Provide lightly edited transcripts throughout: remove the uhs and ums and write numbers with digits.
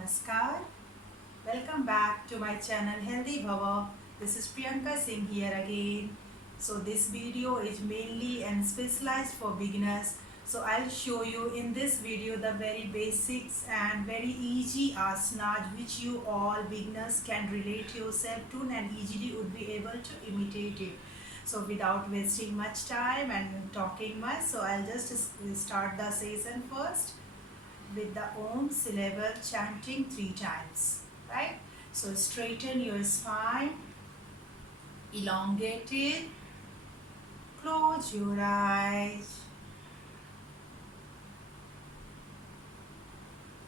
Namaskar. Welcome back to my channel Healthy Bhava. This is Priyanka Singh here again. So this video is mainly and specialized for beginners. So I'll show you in this video the very basics and very easy asanas which you all beginners can relate yourself to and easily would be able to imitate it. So without wasting much time and talking much, so I'll just start the session first with the Om syllable chanting 3 times, right? So straighten your spine, elongate it, close your eyes,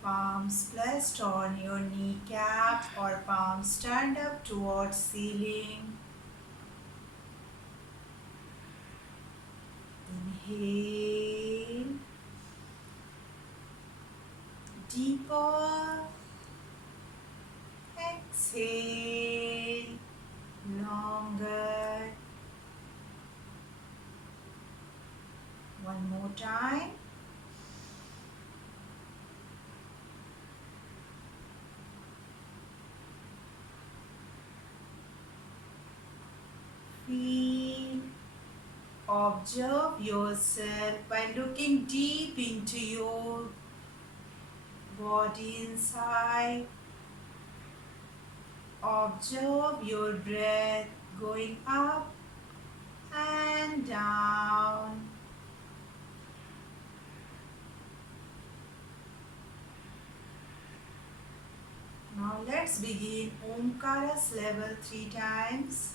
palms placed on your kneecap or palms stand up towards ceiling. Inhale, deeper, exhale, longer. One more time. Feel, observe yourself by looking deep into your body inside. Observe your breath going up and down. Now let's begin Omkara's level 3 times.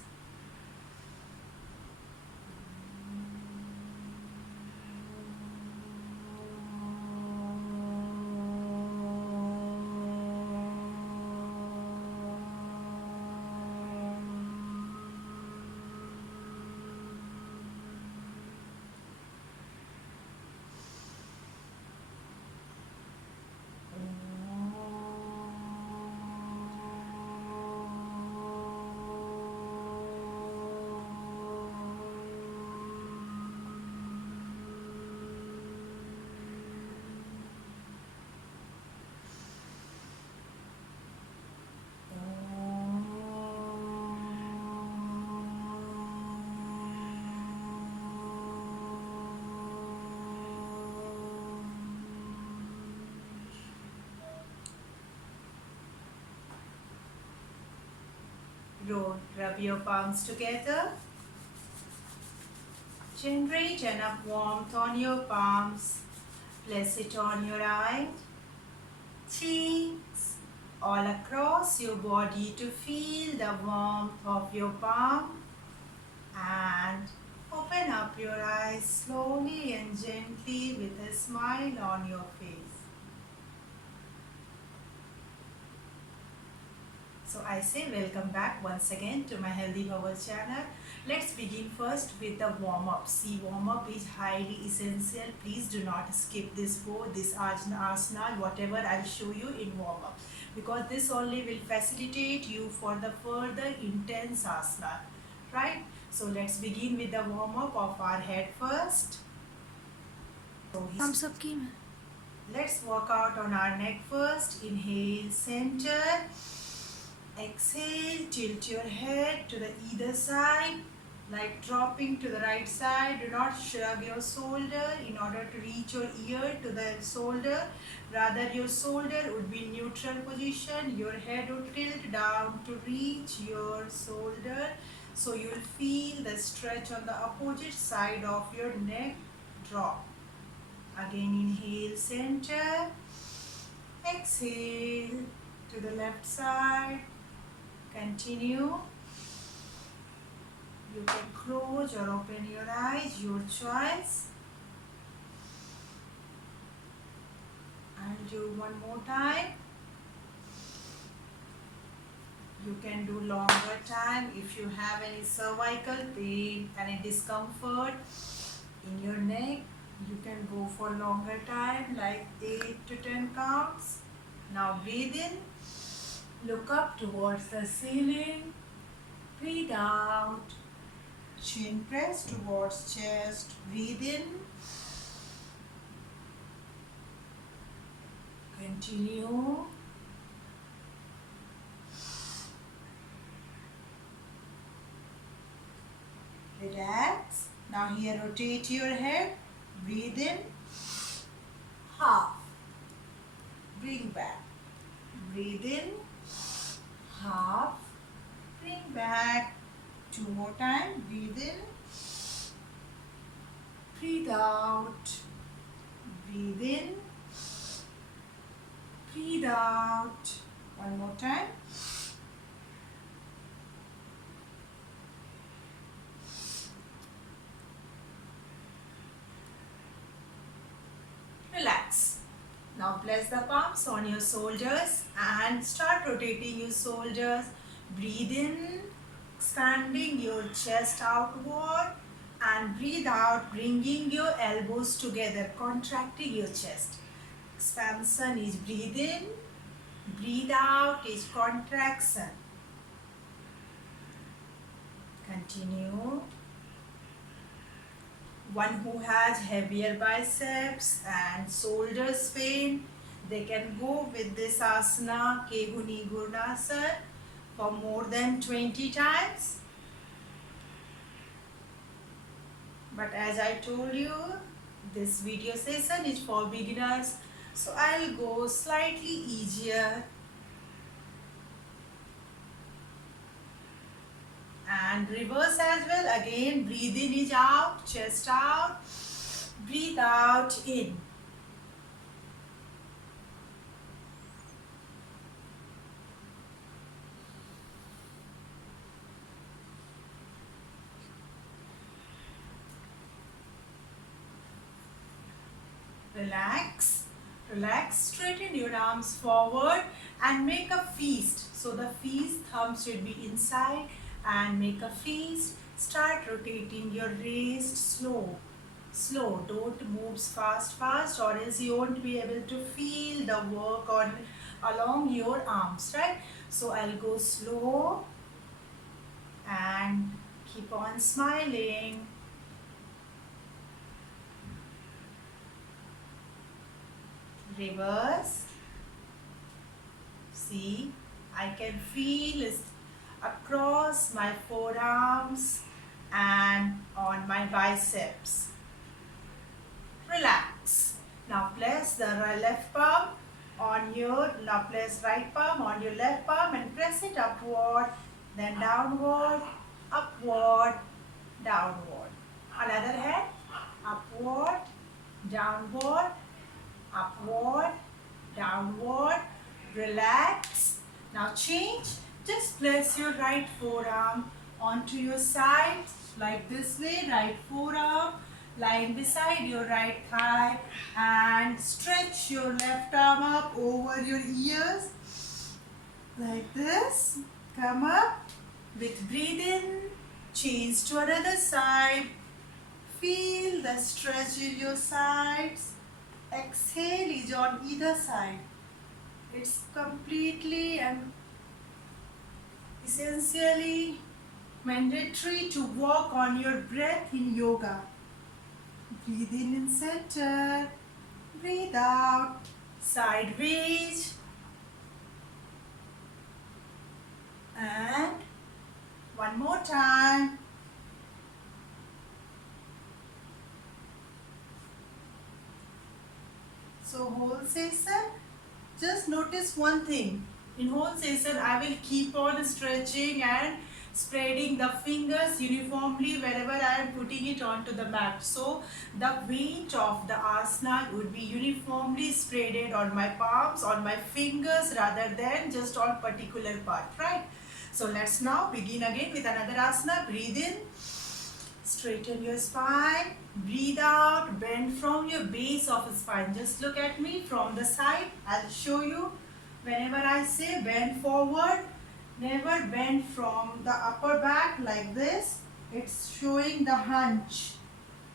Rub your palms together. Generate enough warmth on your palms. Place it on your eyes, cheeks, all across your body to feel the warmth of your palm. And open up your eyes slowly and gently with a smile on your face. So I say welcome back once again to my Healthy Bubble channel. Let's begin first with the warm-up. See, warm-up is highly essential. Please do not skip this asana, whatever I'll show you in warm-up. Because this only will facilitate you for the further intense asana. Right? So let's begin with the warm-up of our head first. So let's work out on our neck first. Inhale, center. Exhale, tilt your head to the either side, like dropping to the right side. Do not shrug your shoulder in order to reach your ear to the shoulder. Rather, your shoulder would be in neutral position. Your head would tilt down to reach your shoulder. So you will feel the stretch on the opposite side of your neck drop. Again, inhale, center. Exhale to the left side. Continue. You can close or open your eyes, your choice. I'll do one more time. You can do longer time if you have any cervical pain, any discomfort in your neck. You can go for longer time, like 8 to 10 counts. Now breathe in. Look up towards the ceiling. Breathe out. Chin press towards chest. Breathe in. Continue. Now here rotate your head. Breathe in. Half. Bring back. Breathe in. Half. Bring back. Two more times. Breathe in. Breathe out. Breathe in. Breathe out. One more time. Relax. Now place the palms on your shoulders and start rotating your shoulders. Breathe in, expanding your chest outward, and breathe out, bringing your elbows together, contracting your chest. Expansion is breathe in, breathe out is contraction. Continue. One who has heavier biceps and shoulders pain, they can go with this asana, Kehuni Gurnasana, for more than 20 times. But as I told you, this video session is for beginners, so I'll go slightly easier. And reverse as well. Again, breathe in is out, chest out, breathe out in. Relax, relax, straighten your arms forward and make a feast. So the feast thumb should be inside and make a feast. Start rotating your wrist slow. Slow, don't move fast or else you won't be able to feel the work on along your arms, right? So I'll go slow and keep on smiling. Reverse. See, I can feel it across my forearms and on my biceps. Relax. Now place the left palm on your, now place right palm on your left palm and press it upward, then downward, upward, downward. Another hand, upward, downward, upward, downward. Relax. Now change. Just place your right forearm onto your side like this way. Right forearm lying beside your right thigh and stretch your left arm up over your ears like this. Come up with breathe in. Change to another side. Feel the stretch in your sides. Exhale is on either side. It's completely and essentially mandatory to work on your breath in yoga. Breathe in center. Breathe out sideways. And one more time. So whole session, just notice one thing. In whole session, I will keep on stretching and spreading the fingers uniformly wherever I am putting it onto the mat. So the weight of the asana would be uniformly spreaded on my palms, on my fingers rather than just on particular part, right? So let's now begin again with another asana. Breathe in. Straighten your spine. Breathe out. Bend from your base of the spine. Just look at me from the side. I'll show you. Whenever I say bend forward, never bend from the upper back like this. It's showing the hunch.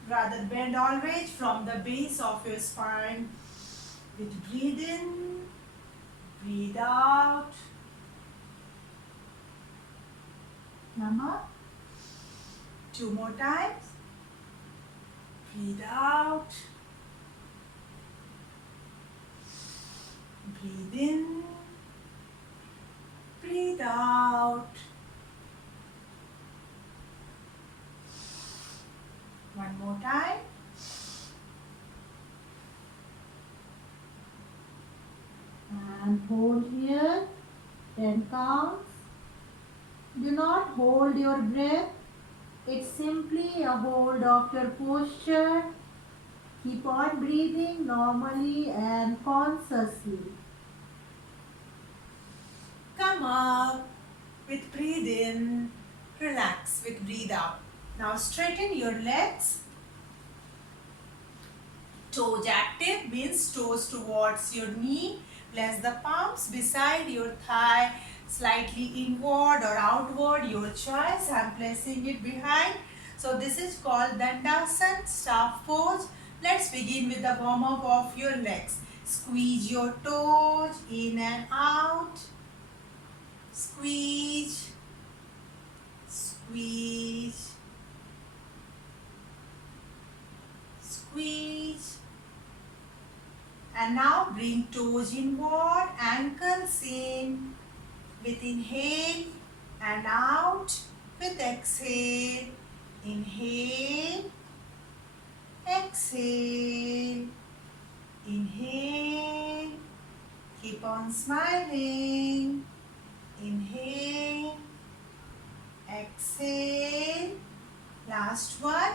Rather bend always from the base of your spine. With breathe in. Breathe out. Come up. Two more times. Breathe out. Breathe in. Breathe out. and hold here 10 counts. Do not hold your breath. It's simply a hold of your posture. Keep on breathing normally and consciously. Come up with breathe in. Relax with breathe out. Now straighten your legs. Toes active means toes towards your knee. Place the palms beside your thigh, slightly inward or outward, your choice. I'm placing it behind. So this is called Dandasana, staff pose. Let's begin with the warm up of your legs. Squeeze your toes in and out. Squeeze, squeeze, squeeze. And now bring toes inward, ankles in with inhale and out with exhale. Inhale, exhale, inhale. Keep on smiling. Inhale, exhale. Last one.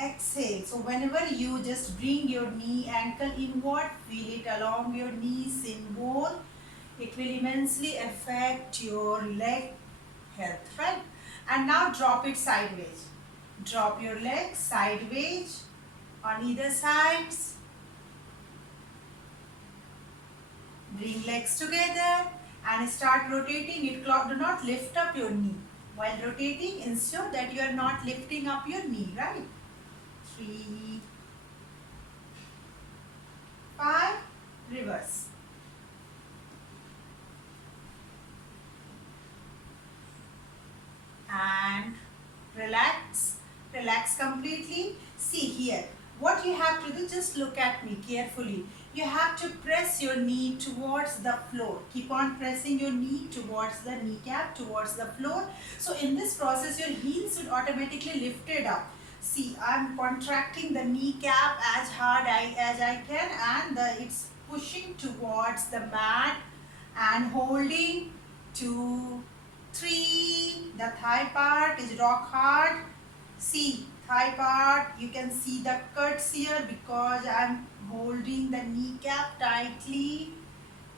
Exhale. So whenever you just bring your knee ankle inward, feel it along your knees in both. It will immensely affect your leg health, right? And now drop it sideways. Drop your legs sideways on either sides. Bring legs together and start rotating it. Do not lift up your knee. While rotating, ensure that you are not lifting up your knee, right? 3, 5, reverse. And relax. Relax completely. See here. What you have to do, just look at me carefully. You have to press your knee towards the floor. Keep on pressing your knee towards the kneecap, towards the floor. So in this process, your heels would automatically lift it up. See, I'm contracting the kneecap as hard as I can, and it's pushing towards the mat and holding. 2, 3. The thigh part is rock hard. See, thigh part, you can see the cuts here because I'm holding the kneecap tightly.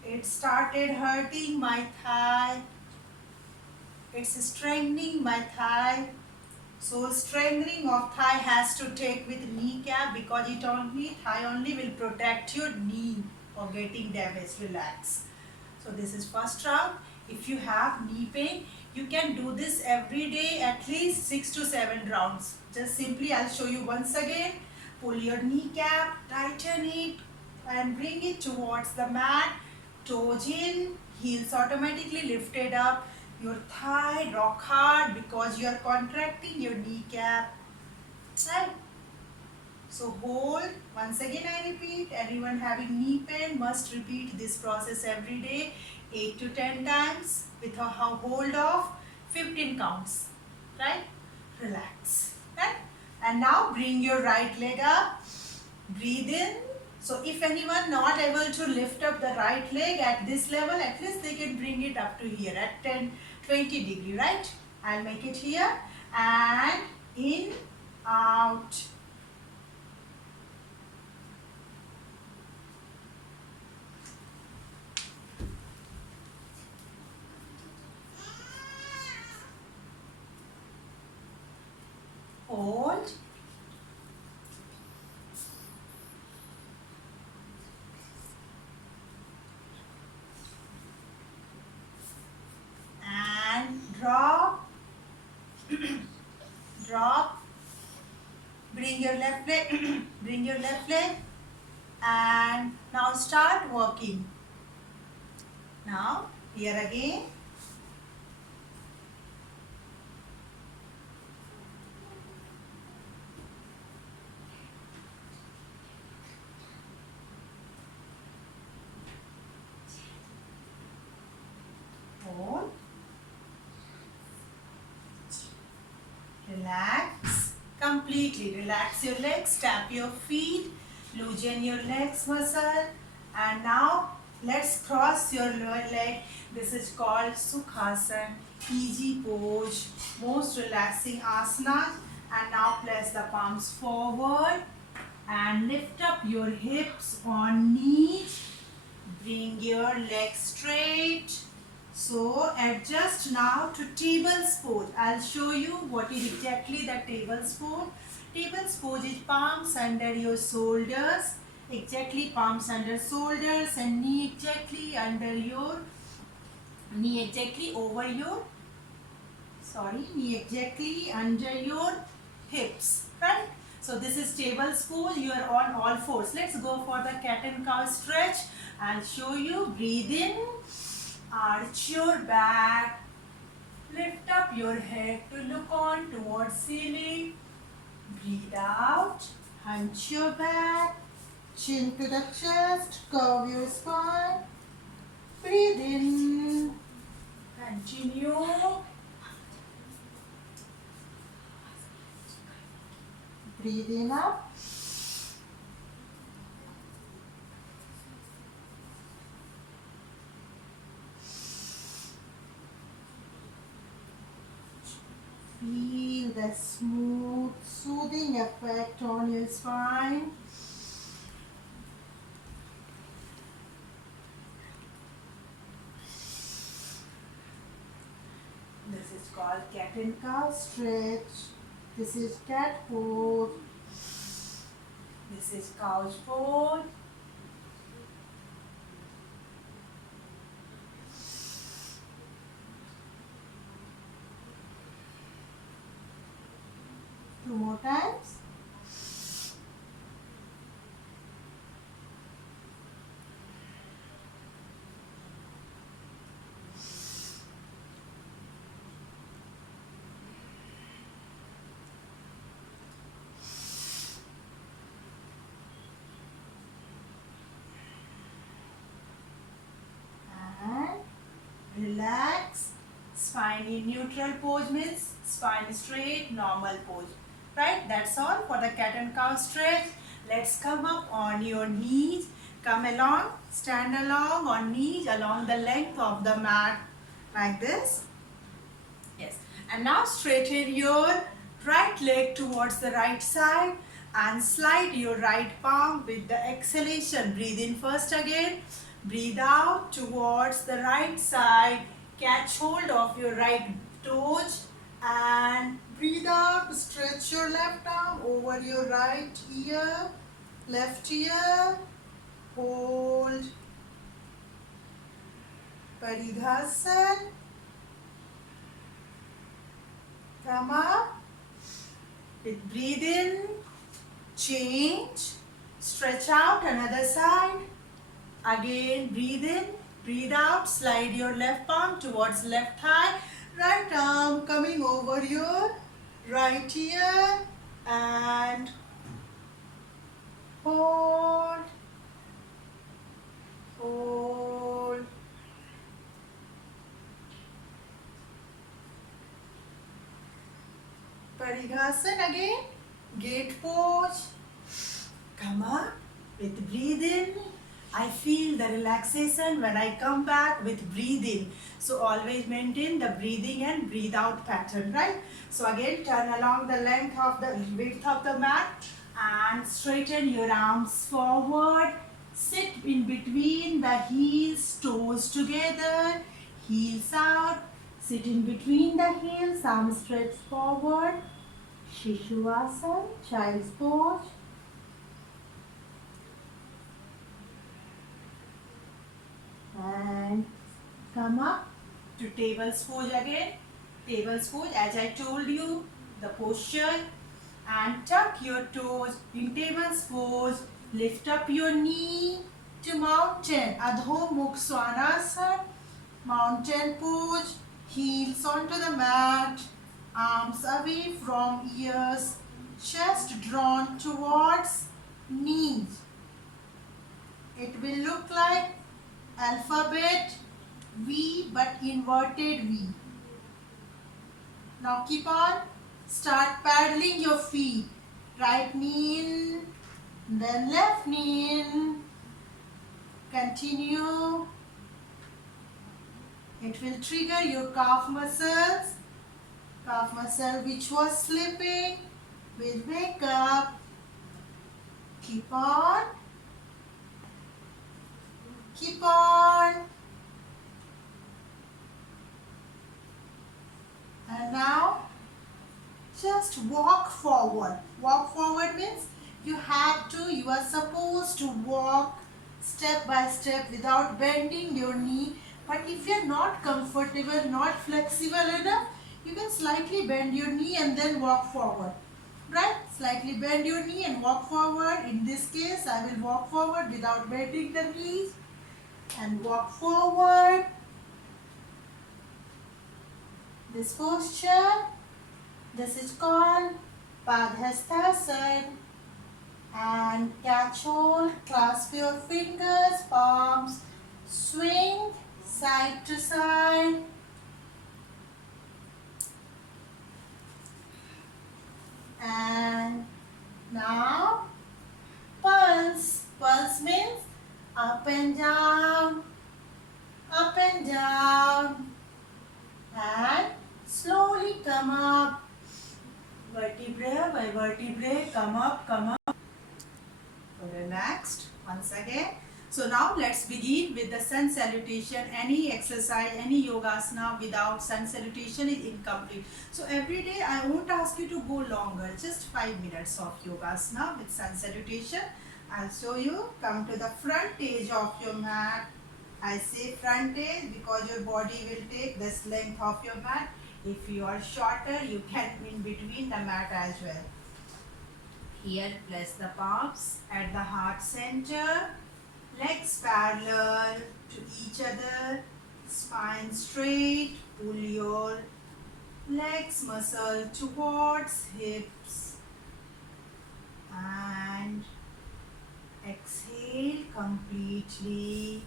It started hurting my thigh. It's strengthening my thigh. So strengthening of thigh has to take with kneecap because thigh only will protect your knee for getting damaged. Relax. So this is first round. If you have knee pain, you can do this every day at least 6 to 7 rounds. Just simply I'll show you once again. Pull your kneecap, tighten it and bring it towards the mat. Toes in, heels automatically lifted up. Your thigh rock hard because you are contracting your kneecap. Right? So hold. Once again I repeat, anyone having knee pain must repeat this process every day 8 to 10 times with a hold of 15 counts. Right? Relax. Right? And now bring your right leg up. Breathe in. So if anyone not able to lift up the right leg at this level, at least they can bring it up to here at 20 degree, right? I'll make it here and in, out. Hold. Drop, drop, bring your left leg, bring your left leg and now start working. Now here again. Hold. Relax. Completely relax your legs. Tap your feet. Loosen your legs muscle. And now let's cross your lower leg. This is called Sukhasana, easy pose, most relaxing asana. And now place the palms forward and lift up your hips on knees. Bring your legs straight. So adjust now to table's pose. I'll show you what is exactly the table's pose. Table's pose is palms under your shoulders. Exactly palms under shoulders and knee exactly under your knee exactly over your knee exactly under your hips, right? So this is table's pose. You are on all fours. Let's go for the cat and cow stretch. I'll show you. Breathe in, arch your back, lift up your head to look on towards ceiling. Breathe out, hunch your back, chin to the chest, curve your spine. Breathe in, continue. Breathe in up. Feel the smooth, soothing effect on your spine. This is called cat and cow stretch. This is cat pose. This is couch pose. Two more times. Relax. Spine in neutral pose means spine straight, normal pose. Right? That's all for the cat and cow stretch. Let's come up on your knees. Come along. Stand along on knees along the length of the mat. Like this. Yes. And now straighten your right leg towards the right side and slide your right palm with the exhalation. Breathe in first again. Breathe out towards the right side. Catch hold of your right toes and breathe out. Stretch your left arm over your right ear. Left ear. Hold. Paridhasana. Come up. Breathe in. Change. Stretch out another side. Again, breathe in, breathe out, slide your left palm towards left thigh, right arm coming over your right ear and hold, hold. Parighasana again, gate pose, come up with breathe in. I feel the relaxation when I come back with breathing. So always maintain the breathing and breathe out pattern, right? So again, turn along the length of the width of the mat and straighten your arms forward. Sit in between the heels, toes together, heels out. Sit in between the heels, arms stretched forward. Shishuvasana, child's pose. And come up to table's pose again. Table's pose, as I told you, the posture. And tuck your toes in table's pose. Lift up your knee to mountain. Adho Mukha Svanasana. Mountain pose. Heels onto the mat. Arms away from ears. Chest drawn towards knees. It will look like alphabet V but inverted V. Now keep on. Start paddling your feet. Right knee in, then left knee in. continue. It will trigger your calf muscles. Calf muscle which was sleeping will wake up. Keep on. Keep on. And now just walk forward. Walk forward means you are supposed to walk step by step without bending your knee. But if you are not comfortable, not flexible enough, you can slightly bend your knee and then walk forward. Right? Slightly bend your knee and walk forward. In this case, I will walk forward without bending the knees and walk forward. This posture, this is called Padhastasana. And catch hold, clasp your fingers, palms, swing side to side. And now pulse. Pulse means up and down, and slowly come up. Vertebrae by vertebrae, come up. Relaxed once again. So now let's begin with the sun salutation. Any exercise, any yogasana without sun salutation is incomplete. So every day I won't ask you to go longer, just 5 minutes of yogasana with sun salutation. I'll show you. Come to the front edge of your mat. I say front edge because your body will take this length of your mat. If you are shorter, you can in between the mat as well. Here, place the palms at the heart center, legs parallel to each other, spine straight, pull your legs muscle towards hips and exhale completely.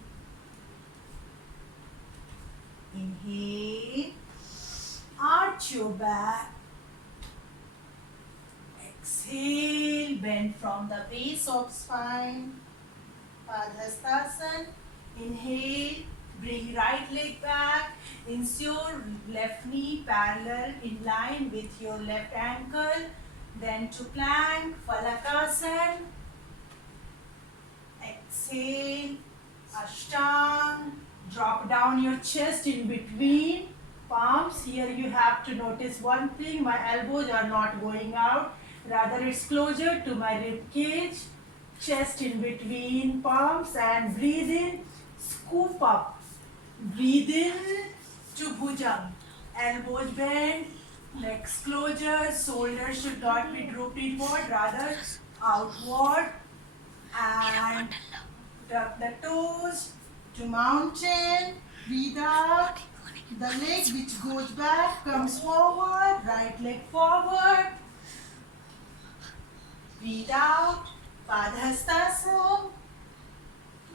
Inhale, arch your back. Exhale, bend from the base of spine. Padhastasana. Inhale, bring right leg back. Ensure left knee parallel in line with your left ankle. Then to plank, Falakasana. Exhale, Ashtanga. Drop down your chest in between palms. Here you have to notice one thing. My elbows are not going out. Rather it's closer to my rib cage. Chest in between palms and breathe in. Scoop up. Breathe in to Bhujang. Elbows bend. Legs closer. Shoulders should not be drooped inward. Rather outward. And tuck the toes to mountain. Breathe out. The leg which goes back comes forward. Right leg forward. Breathe out. Padhastasana.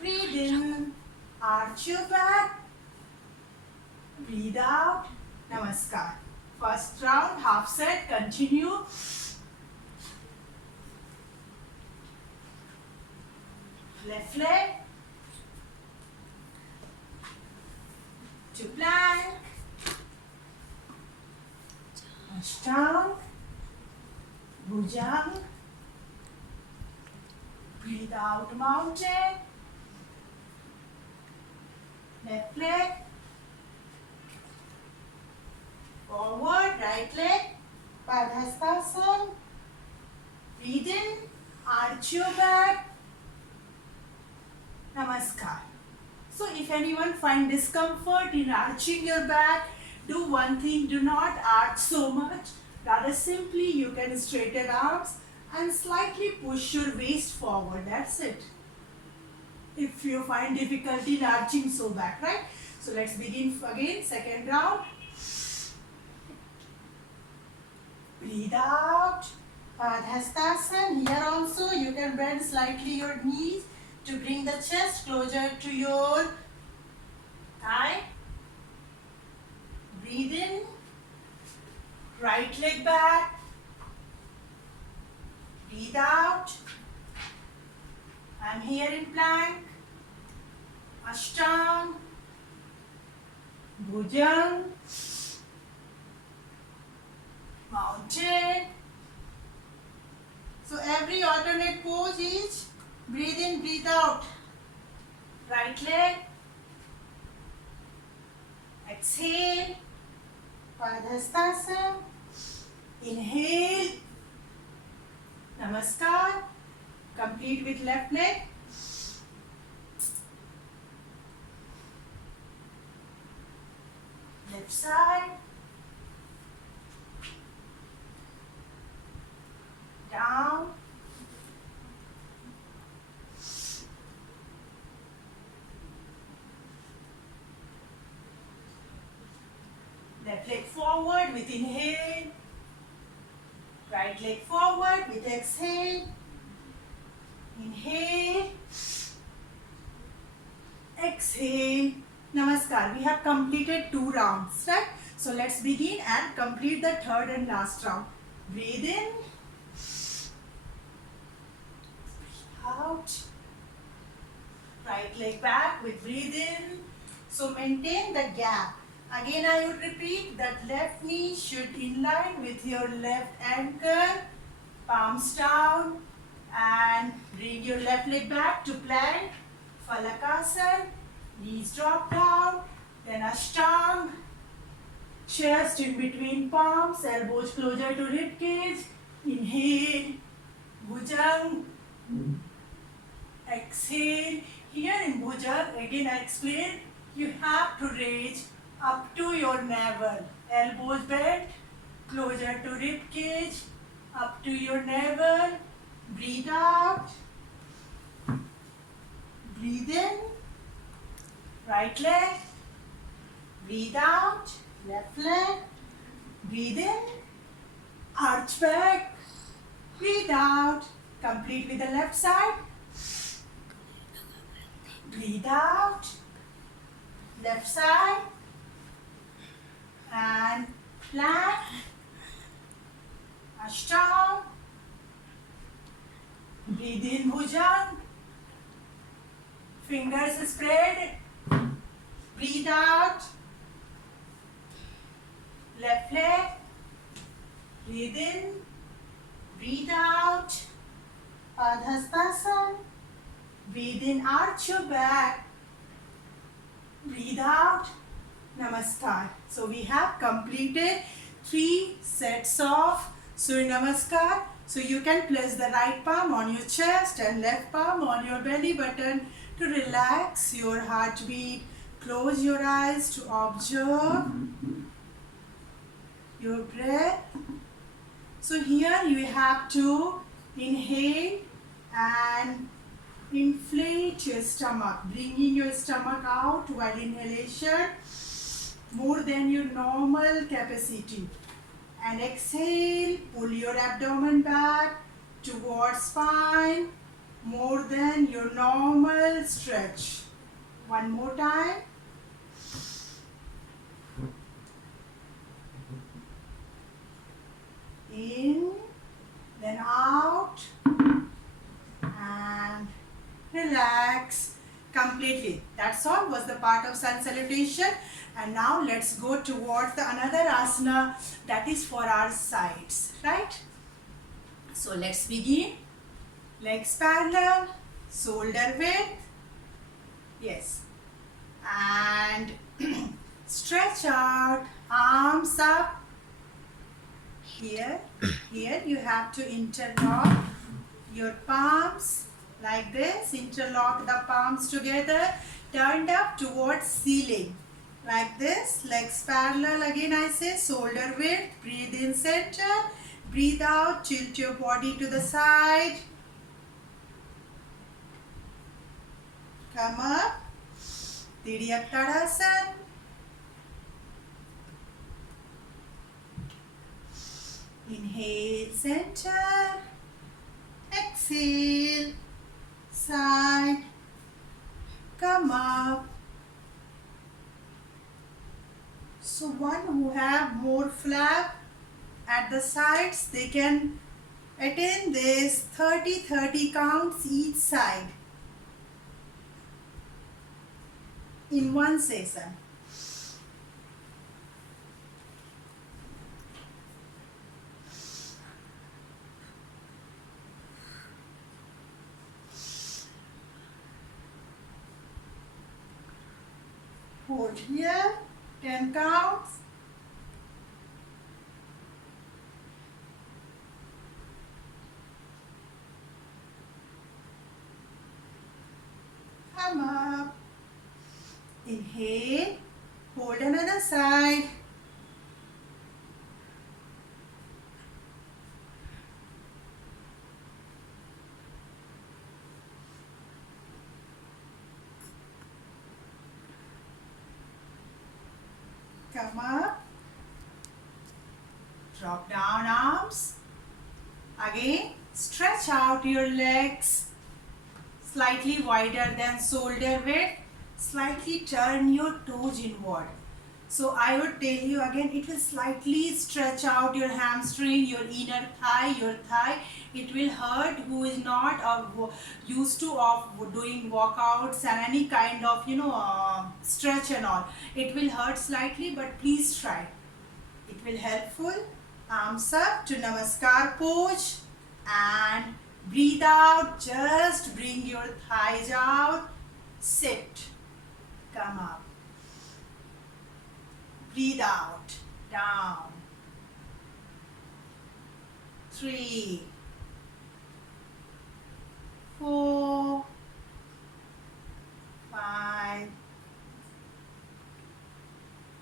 Breathe in. Arch your back. Breathe out. Namaskar. First round, half set. Continue. Left leg. To plank. Ashtanga. Bhujang. Breathe out, mountain. Left leg. Forward, right leg. Padhastasana. Breathe in. Arch your back. Namaskar. So if anyone find discomfort in arching your back, do one thing, do not arch so much. Rather simply you can straighten arms and slightly push your waist forward. That's it. If you find difficulty in arching so back, right? So let's begin again, second round. Breathe out. Padhastasana. Here also you can bend slightly your knees to bring the chest closer to your thigh. Breathe in. Right leg back. Breathe out. I'm here in plank. Ashtang, Bhujang, mountain. So every alternate pose is breathe in, breathe out. Right leg, exhale, Padhastasana, inhale, Namaskar, complete with left leg. Left side, down, left leg forward with inhale, right leg forward with exhale, inhale, exhale, Namaskar. We have completed 2 rounds, right? So let's begin and complete the third and last round. Breathe in, breathe out, right leg back with breathe in. So maintain the gap. Again I would repeat that left knee should inline with your left ankle, palms down, and bring your left leg back to plank, Falakasana, knees drop down, then Ashtang, chest in between palms, elbows closer to rib cage, inhale, Bhujang, exhale. Here in Bhujang, again I explain, you have to raise up to your navel, elbows bent, closer to rib cage, up to your navel, breathe out, breathe in, right leg, breathe out, left leg, breathe in, arch back, breathe out, complete with the left side, breathe out, left side, and plank, Ashtang, breathe in Bhujang, fingers spread, breathe out, left leg, breathe in, breathe out, Padhastasana, breathe in, arch your back, breathe out, Namaskar. So we have completed 3 sets of Surya Namaskar. So you can place the right palm on your chest and left palm on your belly button to relax your heartbeat. Close your eyes to observe your breath. So here you have to inhale and inflate your stomach, bringing your stomach out while inhalation more than your normal capacity. And exhale, pull your abdomen back towards spine more than your normal stretch. One more time. In, then out, and relax completely. That's all was the part of sun salutation. And now let's go towards the another asana that is for our sides, right? So let's begin. Legs parallel, shoulder width, yes, and stretch out, arms up. Here you have to interlock your palms like this, interlock the palms together, turned up towards ceiling like this, legs parallel. Again I say shoulder width, breathe in center, breathe out, tilt your body to the side, come up, Diryak Tadasana, inhale center, exhale side, come up. So one who have more flap at the sides, they can attain this 30 counts each side. in one session. Hold here, 10 counts. Come up. Inhale, hold another side. Come up. Drop down arms. Again, stretch out your legs slightly wider than shoulder width. Slightly turn your toes inward. So I would tell you again, it will slightly stretch out your hamstring, your inner thigh, your thigh. It will hurt who is not used to of doing workouts and any kind of stretch and all. It will hurt slightly, but please try. It will helpful. Arms up to Namaskar pose and breathe out. Just bring your thighs out. Sit. Come up. Breathe out. Down. 3, 4, 5,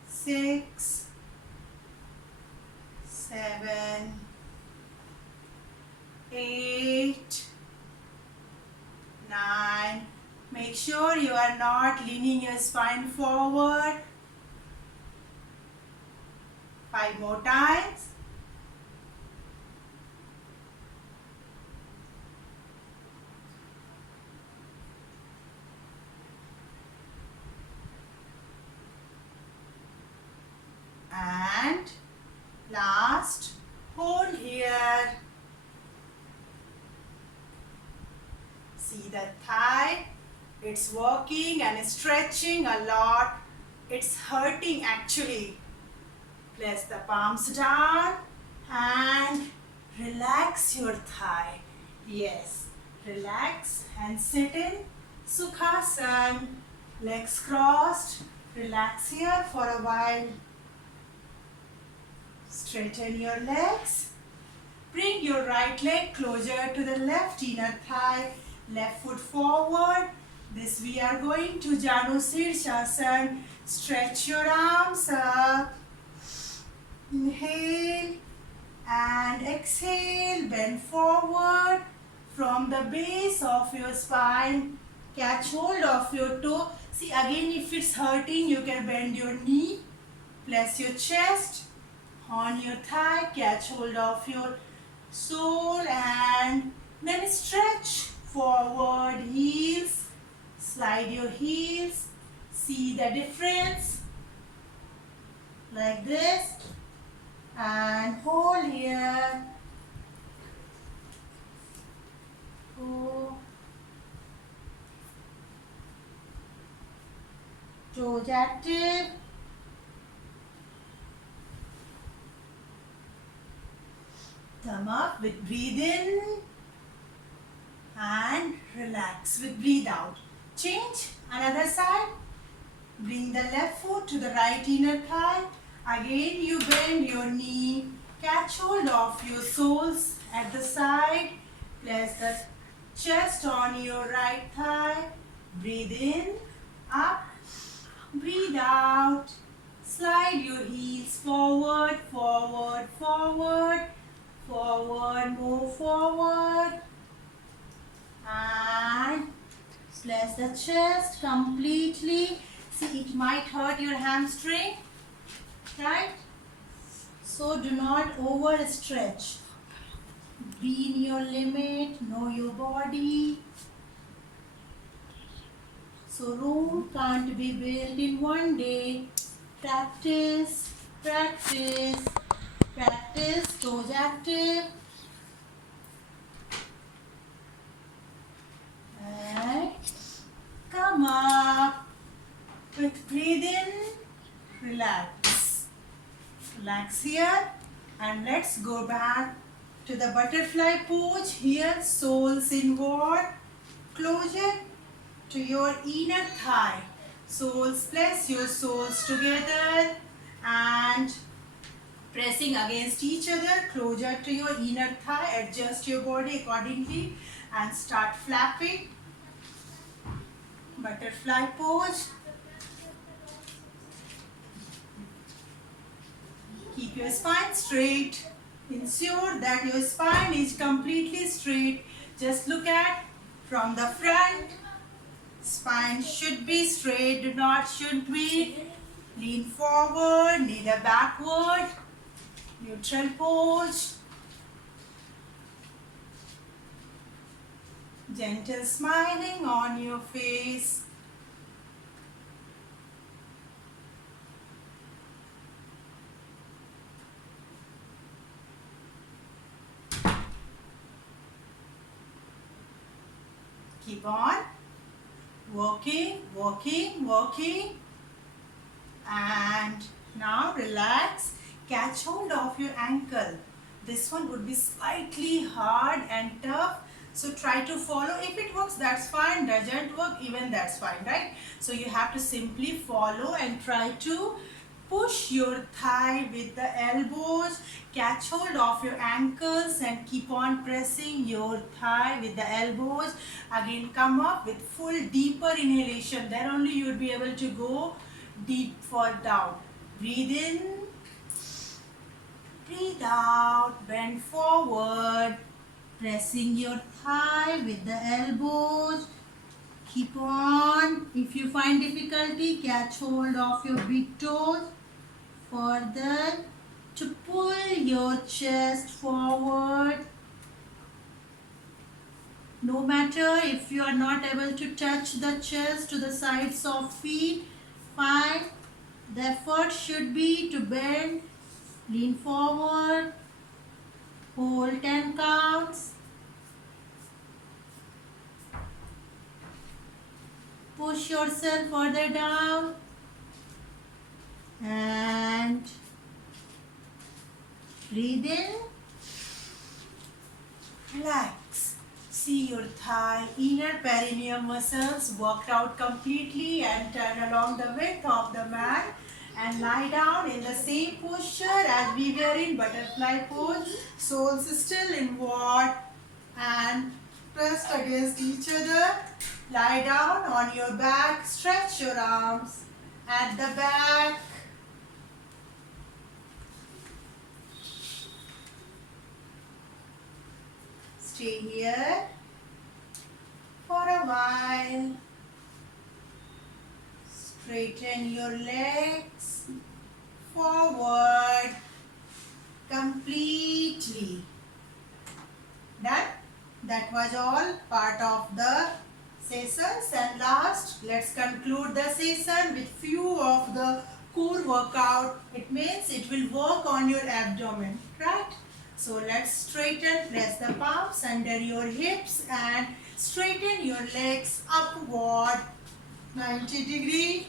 6, 7, 8, 9. Make sure you are not leaning your spine forward. 5 more times. And last, hold here. See the thigh, it's working and stretching a lot. It's hurting actually. Place the palms down and relax your thigh. Yes, relax and sit in Sukhasana. Legs crossed. Relax here for a while. Straighten your legs. Bring your right leg closer to the left inner thigh. Left foot forward. This we are going to Janu Shirshasana. Stretch your arms up. Inhale and exhale. Bend forward from the base of your spine. Catch hold of your toe. See again, if it's hurting, you can bend your knee. Place your chest on your thigh. Catch hold of your sole and then stretch forward. Heels. Slide your heels. See the difference. Like this. And hold here. 4. Toes active. Come up with breathe in and relax with breathe out. Change another side. Bring the left foot to the right inner thigh. Again you bend your knee. Catch hold of your soles at the side. Place the chest on your right thigh. Breathe in, up. Breathe out. Slide your heels forward, forward, forward. Forward, move forward. And place the chest completely. See, it might hurt your hamstring, right? So do not overstretch. Be in your limit, know your body. So Rome can't be built in one day. Practice, practice, practice, toes active. And come up. With breathe in, relax. Relax here. And let's go back to the butterfly pose. Here, soles inward. Closure to your inner thigh. Soles, press your soles together and pressing against each other. Closure to your inner thigh. Adjust your body accordingly and start flapping. Butterfly pose. Keep your spine straight. Ensure that your spine is completely straight. Just look at from the front. Spine should be straight, shouldn't be. Lean forward, neither backward. Neutral pose. Gentle smiling on your face. Keep on working, working, working. And now relax. Catch hold of your ankle. This one would be slightly hard and tough. So try to follow. If it works, that's fine. Doesn't work, even that's fine, right? So you have to simply follow and try to push your thigh with the elbows. Catch hold of your ankles and keep on pressing your thigh with the elbows. Again, come up with full deeper inhalation. Then only you will be able to go deep for down. Breathe in. Breathe out. Bend forward. Pressing your thigh with the elbows. Keep on. If you find difficulty, catch hold of your big toes. Further to pull your chest forward. No matter if you are not able to touch the chest to the sides of feet, fine. The effort should be to bend, lean forward, hold 10 counts. Push yourself further down and breathe in. Relax. See your thigh, inner perineum muscles worked out completely, and turn along the width of the mat and lie down in the same posture as we were in butterfly pose. Soles still inward and pressed against each other. Lie down on your back, stretch your arms at the back. Stay here for a while. Straighten your legs forward completely. Done? That was all part of the sessions, and last let's conclude the session with few of the core workout. It means it will work on your abdomen, right? So let's straighten, press the palms under your hips and straighten your legs upward 90 degree,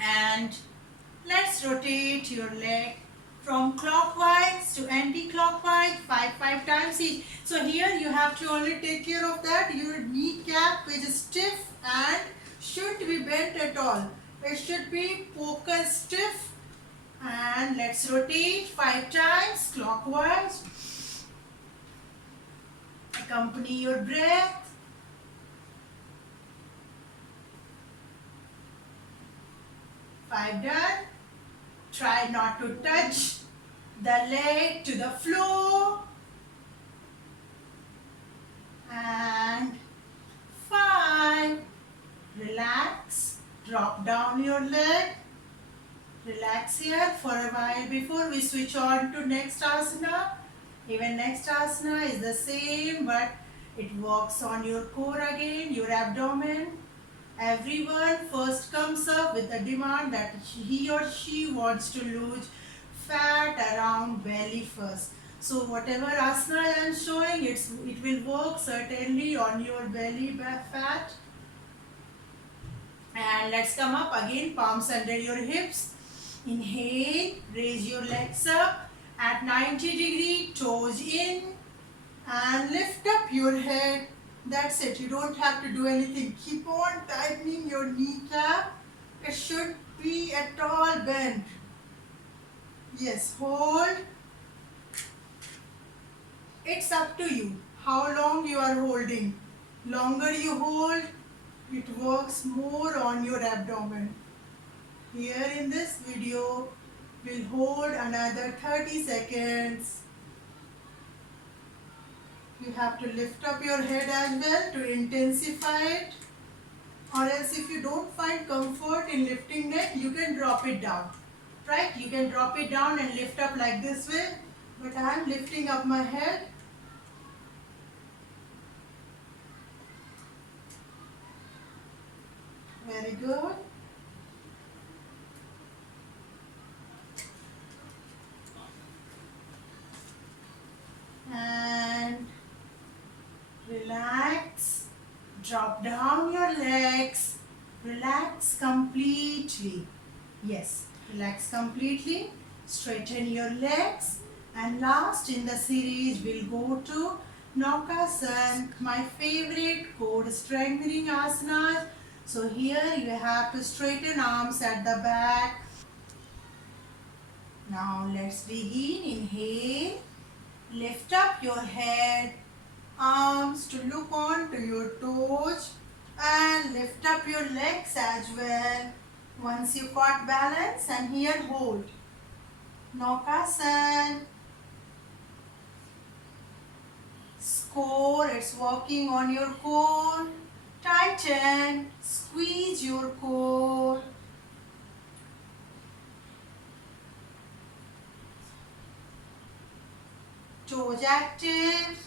and let's rotate your leg from clockwise to anti-clockwise 5 times each. So here you have to only take care of that your kneecap is stiff and shouldn't be bent at all. It should be focused stiff. And let's rotate 5 times clockwise. Accompany your breath. Five done. Try not to touch the leg to the floor. And 5. Relax. Drop down your leg. Relax here for a while before we switch on to next asana. Even next asana is the same, but it works on your core again, your abdomen. Everyone first comes up with the demand that he or she wants to lose fat around belly first. So whatever asana I am showing, it will work certainly on your belly fat. And let's come up again, palms under your hips. Inhale, raise your legs up at 90-degree, toes in, and lift up your head. That's it. You don't have to do anything. Keep on tightening your kneecap. It should be a tall bend. Yes, hold. It's up to you how long you are holding. Longer you hold, it works more on your abdomen. Here in this video, we'll hold another 30 seconds. You have to lift up your head as well to intensify it. Or else if you don't find comfort in lifting it, you can drop it down. Right? You can drop it down and lift up like this way. But I am lifting up my head. Very good. And relax. Drop down your legs. Relax completely. Yes, relax completely. Straighten your legs. And last in the series, we'll go to Naukasana, my favorite core strengthening asanas. So here you have to straighten arms at the back. Now let's begin. Inhale. Lift up your head, arms to look on to your toes, and lift up your legs as well. Once you got balance, and here hold. Naukasana. Core, it's working on your core. Tighten, squeeze your core. Toes active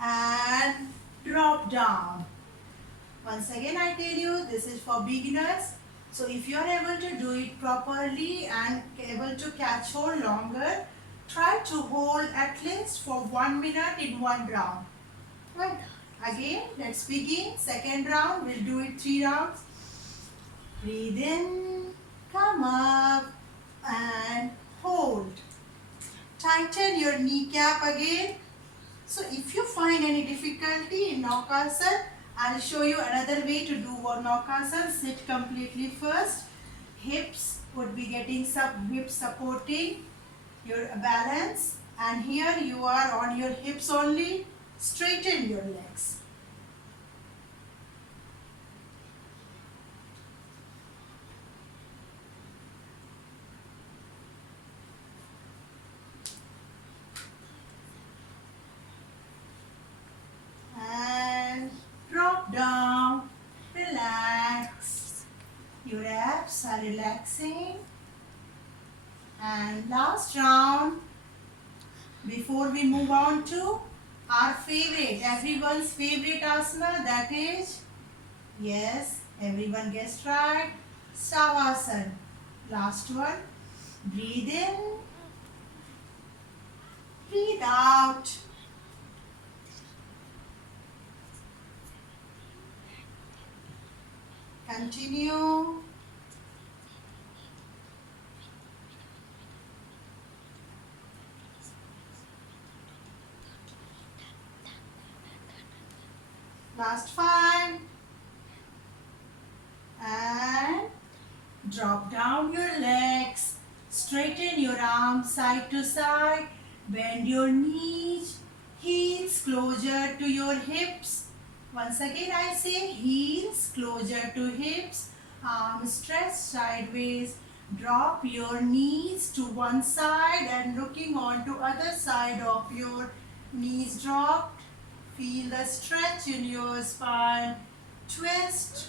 and drop down. Once again I tell you, this is for beginners. So if you are able to do it properly and able to catch hold longer, try to hold at least for 1 minute in one round. Right. Again, let's begin. Second round, we'll do it 3 rounds. Breathe in, come up and hold. Tighten your kneecap again. So if you find any difficulty in Naukasana, I'll show you another way to do Naukasana. Sit completely first. Hips would be getting hips supporting your balance. And here you are on your hips only. Straighten your legs. And drop down. Relax. Your abs are relaxing. And last round, before we move on to our favorite, everyone's favorite asana, that is, yes, everyone guessed right, Savasana. Last one, breathe in, breathe out. Continue. Last 5. And drop down your legs. Straighten your arms side to side. Bend your knees. Heels closer to your hips. Once again I say heels closer to hips. Arms stretched sideways. Drop your knees to one side and looking on to other side of your knees dropped. Feel the stretch in your spine. Twist.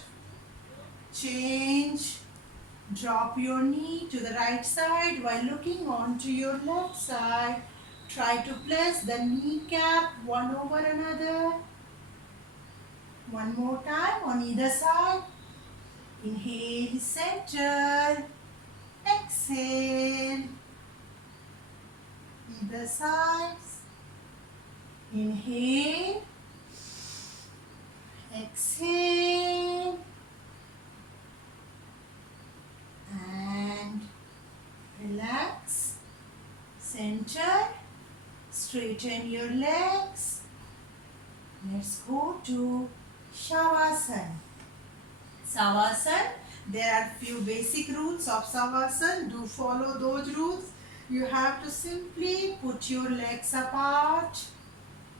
Change. Drop your knee to the right side while looking on to your left side. Try to place the kneecap one over another. One more time on either side. Inhale, center. Exhale. Either sides. Inhale. Exhale. straighten your legs. Let's go to Shavasana. Savasana, there are few basic rules of Savasana. Do follow those rules. You have to simply put your legs apart,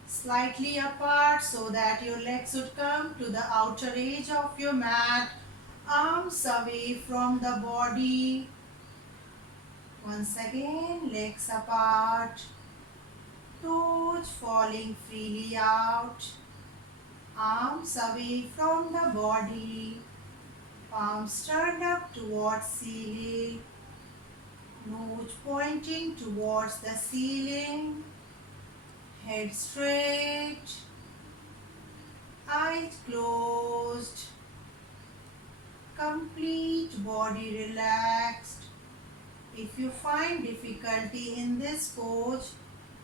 slightly apart, so that your legs would come to the outer edge of your mat, arms away from the body. Once again, legs apart, toes falling freely out, arms away from the body, palms turned up towards ceiling, nose pointing towards the ceiling, head straight, eyes closed, complete body relaxed. If you find difficulty in this pose,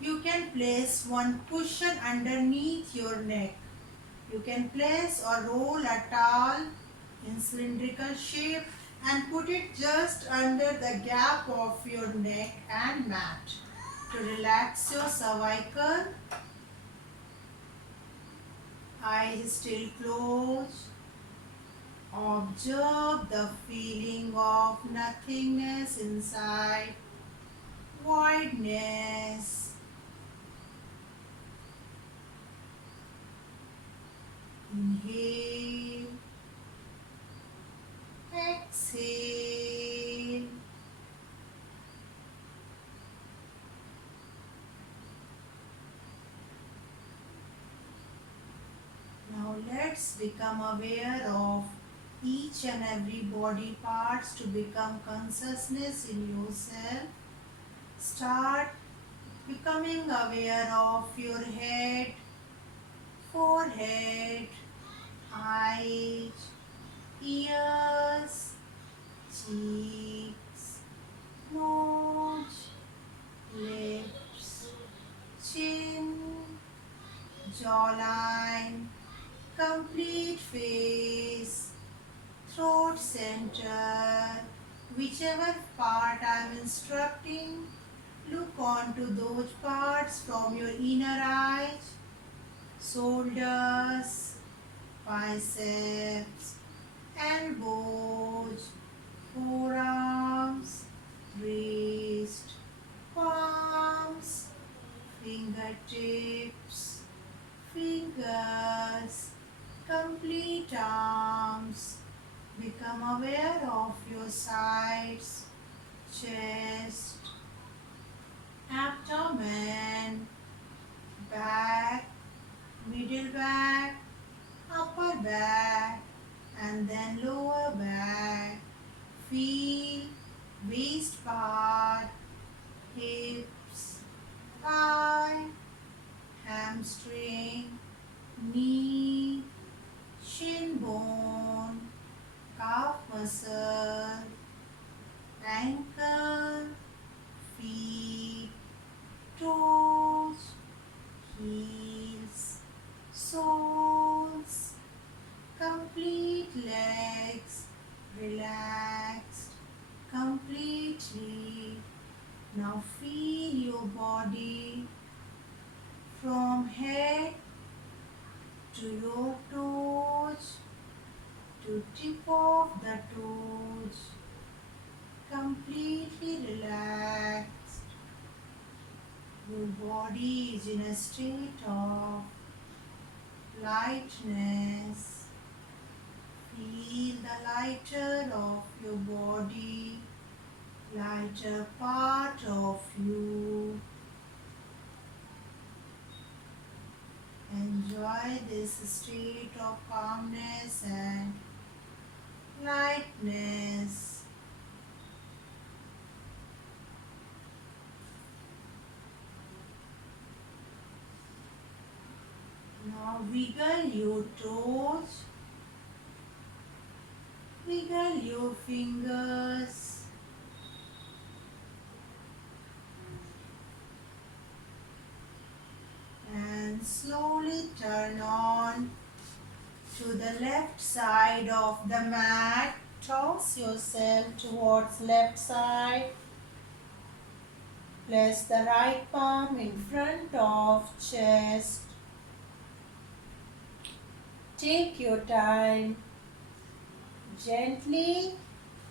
you can place one cushion underneath your neck. You can place or roll a towel in cylindrical shape and put it just under the gap of your neck and mat to relax your cervical. Eyes still closed. Observe the feeling of nothingness inside, voidness. Inhale, exhale. Now let's become aware of each and every body parts to become consciousness in yourself. Start becoming aware of your head, forehead, eyes, ears, cheeks, nose, lips, chin, jawline, complete face, throat center. Whichever part I am instructing, look on to those parts from your inner eyes, shoulders, biceps, elbows, forearms, wrist, palms, fingertips, fingers, complete arms. Become aware of your sides, chest, abdomen, back, middle back, upper back, and then lower back. Feel waist part, hips, thigh, hamstring, knee, shin bone, calf muscle, ankle, feet, toes, heels, soles, complete legs, relaxed completely. Now feel your body from head to your toes, to tip of the toes, completely relaxed. Your body is in a state of lightness. Feel the lighter of your body, lighter part of you. Enjoy this state of calmness and lightness. Now wiggle your toes, wiggle your fingers, and slowly turn on to the left side of the mat. Toss yourself towards left side Place the right palm in front of chest. Take your time. Gently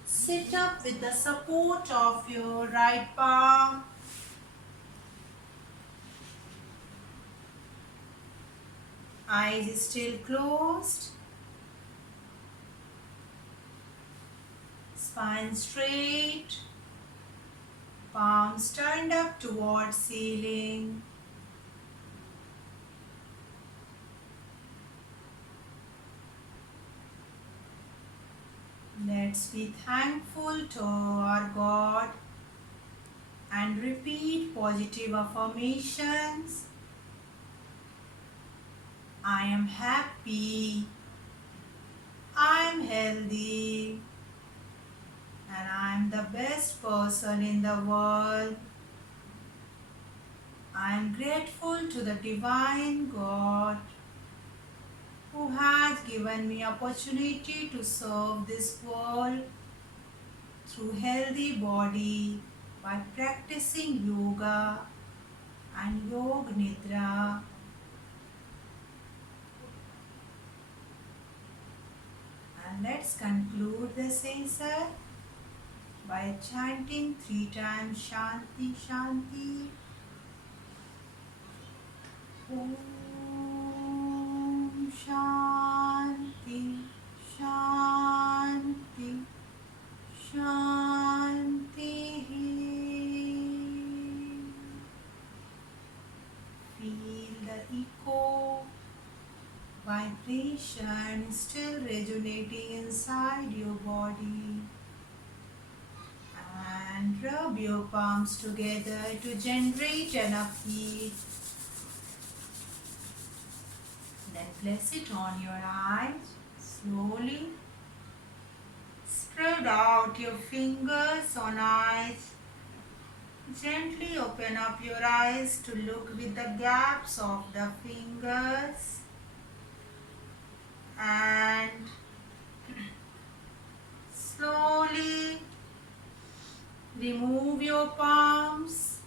sit up with the support of your right palm. Eyes still closed. Spine straight. Palms turned up towards ceiling. Let's be thankful to our God and repeat positive affirmations. I am happy. I am healthy. And I am the best person in the world. I am grateful to the divine God who has given me opportunity to serve this world through healthy body by practicing yoga and Yog Nidra. And let's conclude the session by chanting 3 times Shanti Shanti. Om Shanti Shanti Shanti. Feel the echo vibration still resonating inside your body. And rub your palms together to generate enough heat. Then place it on your eyes slowly. Spread out your fingers on eyes. Gently open up your eyes to look with the gaps of the fingers. And slowly remove your palms.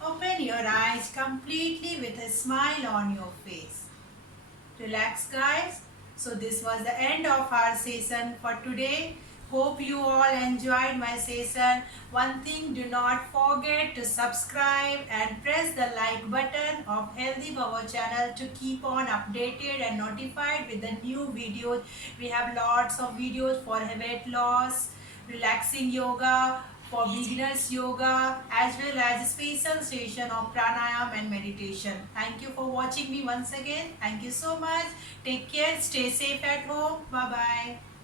Open your eyes completely with a smile on your face. Relax, guys. So this was the end of our session for today. Hope you all enjoyed my session. One thing, do not forget to subscribe and press the like button of Healthy Bhava channel to keep on updated and notified with the new videos. We have lots of videos for weight loss, relaxing yoga, for beginners yoga, as well as a special session of pranayam and meditation. Thank you for watching me once again. Thank you so much. Take care. Stay safe at home. Bye bye.